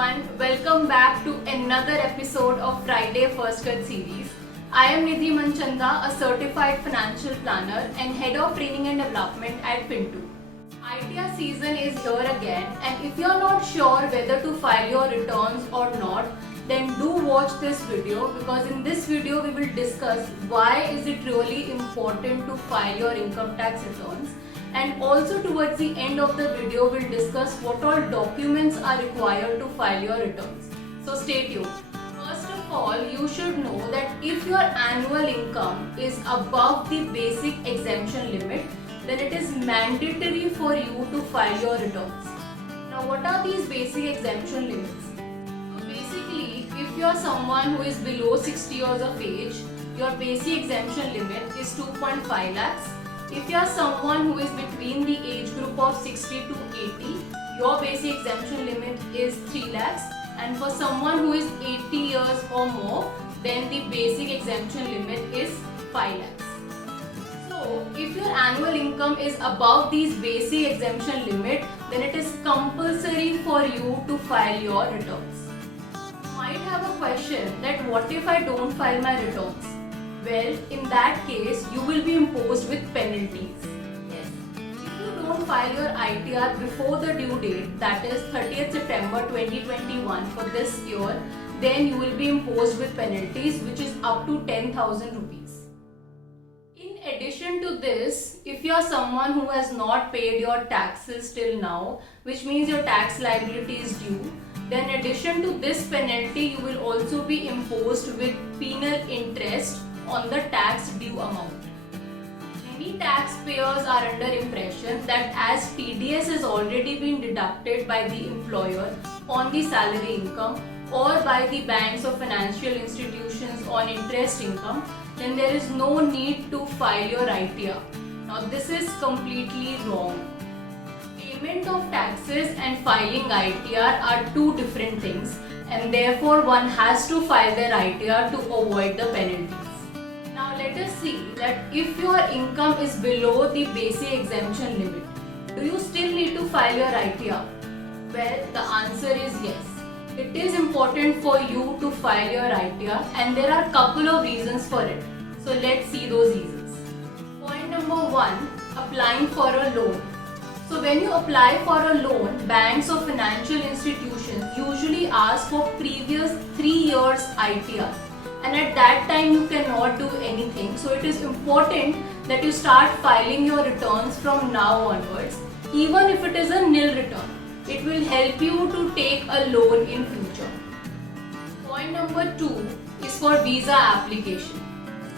everyone, welcome back to another episode of Friday First Cut series. I am Nidhi Manchanda, a certified financial planner and head of training and development at Pintu. ITR season is here again, and if you are not sure whether to file your returns or not, then do watch this video, because in this video we will discuss why is it really important to file your income tax returns, and also towards the end of the video we'll discuss what all documents are required to file your returns. So stay tuned. First of all, you should know that if your annual income is above the basic exemption limit, then it is mandatory for you to file your returns. Now, what are these basic exemption limits? So basically, if you are someone who is below 60 years of age, your basic exemption limit is 2.5 lakhs. If you are someone who is between the age group of 60 to 80, your basic exemption limit is 3 lakhs. And for someone who is 80 years or more, then the basic exemption limit is 5 lakhs. So, if your annual income is above these basic exemption limit, then it is compulsory for you to file your returns. You might have a question that what if I don't file my returns? Well, in that case, you will be imposed with penalties. Yes. If you don't file your ITR before the due date, that is 30th September 2021 for this year, then you will be imposed with penalties, which is up to 10,000 rupees. In addition to this, if you are someone who has not paid your taxes till now, which means your tax liability is due, then in addition to this penalty, you will also be imposed with penal interest on the tax due amount. Many taxpayers are under impression that as TDS has already been deducted by the employer on the salary income or by the banks or financial institutions on interest income, then there is no need to file your ITR. Now, this is completely wrong. Payment of taxes and filing ITR are two different things, and therefore one has to file their ITR to avoid the penalties. Now let us see that if your income is below the basic exemption limit, do you still need to file your ITR? Well, the answer is yes. It is important for you to file your ITR, and there are a couple of reasons for it. So let's see those reasons. Point number one, applying for a loan. So when you apply for a loan, banks or financial institutions usually ask for previous 3 years ITR. And at that time you cannot do anything. So it is important that you start filing your returns from now onwards, even if it is a nil return. It will help you to take a loan in future. Point number two is for visa application.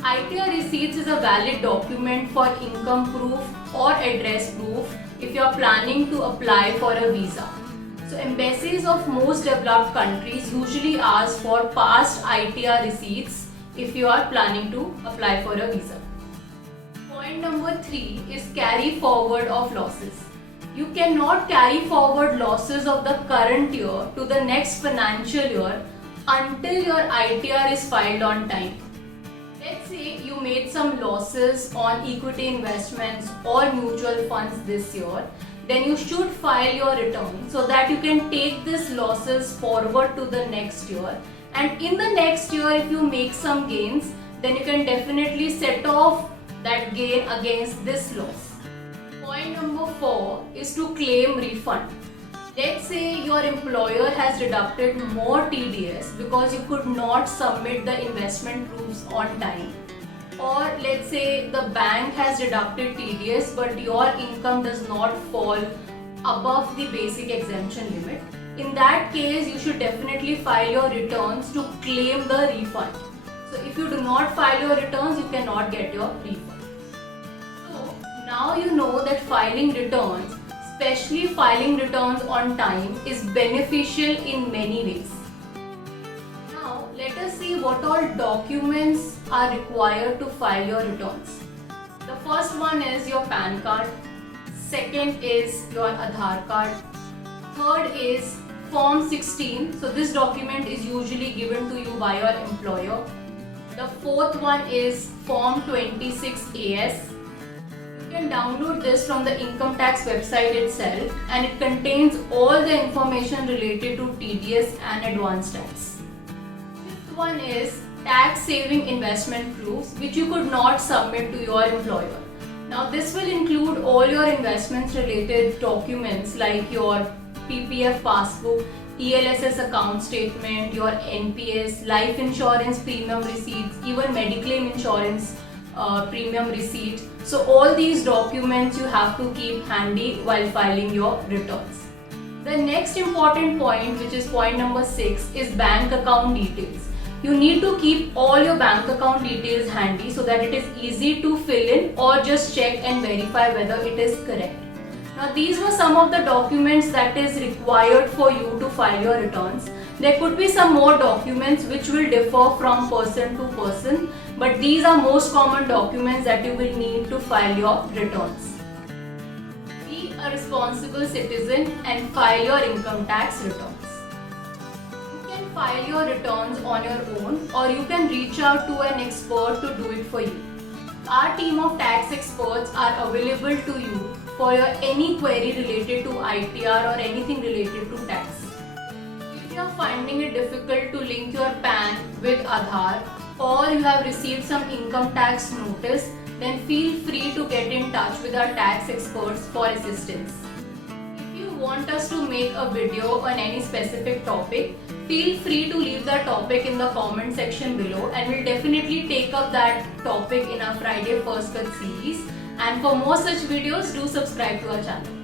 ITR receipts is a valid document for income proof or address proof if you are planning to apply for a visa. So embassies of most developed countries usually ask for past ITR receipts if you are planning to apply for a visa. Point number three is carry forward of losses. You cannot carry forward losses of the current year to the next financial year until your ITR is filed on time. Let's say you made some losses on equity investments or mutual funds this year, then you should file your return so that you can take these losses forward to the next year. And in the next year, if you make some gains, then you can definitely set off that gain against this loss. Point number four is to claim refund. Let's say your employer has deducted more TDS because you could not submit the investment proofs on time. Or let's say the bank has deducted TDS but your income does not fall above the basic exemption limit. In that case, you should definitely file your returns to claim the refund. So if you do not file your returns, you cannot get your refund. So now you know that filing returns, especially filing returns on time, is beneficial in many ways. Now let us see what all documents are required to file your returns. The first one is your PAN card. Second is your Aadhaar card. Third is Form 16. So this document is usually given to you by your employer. The fourth one is Form 26AS. You can download this from the income tax website itself, and it contains all the information related to TDS and advance tax. Fifth one is tax saving investment proofs, which you could not submit to your employer. Now this will include all your investments related documents like your PPF passbook, ELSS account statement, your NPS, life insurance premium receipts, even mediclaim insurance premium receipt. So all these documents you have to keep handy while filing your returns. The next important point, which is point number 6, is bank account details. You need to keep all your bank account details handy so that it is easy to fill in or just check and verify whether it is correct. Now these were some of the documents that is required for you to file your returns. There could be some more documents which will differ from person to person, but these are most common documents that you will need to file your returns. Be a responsible citizen and file your income tax returns. You can file your returns on your own, or you can reach out to an expert to do it for you. Our team of tax experts are available to you for your any query related to ITR or anything related to tax. If you are finding it difficult to link your PAN with Aadhaar, or you have received some income tax notice, then feel free to get in touch with our tax experts for assistance. If you want us to make a video on any specific topic, feel free to leave that topic in the comment section below, and we'll definitely take up that topic in our Friday First Cut series. And for more such videos, do subscribe to our channel.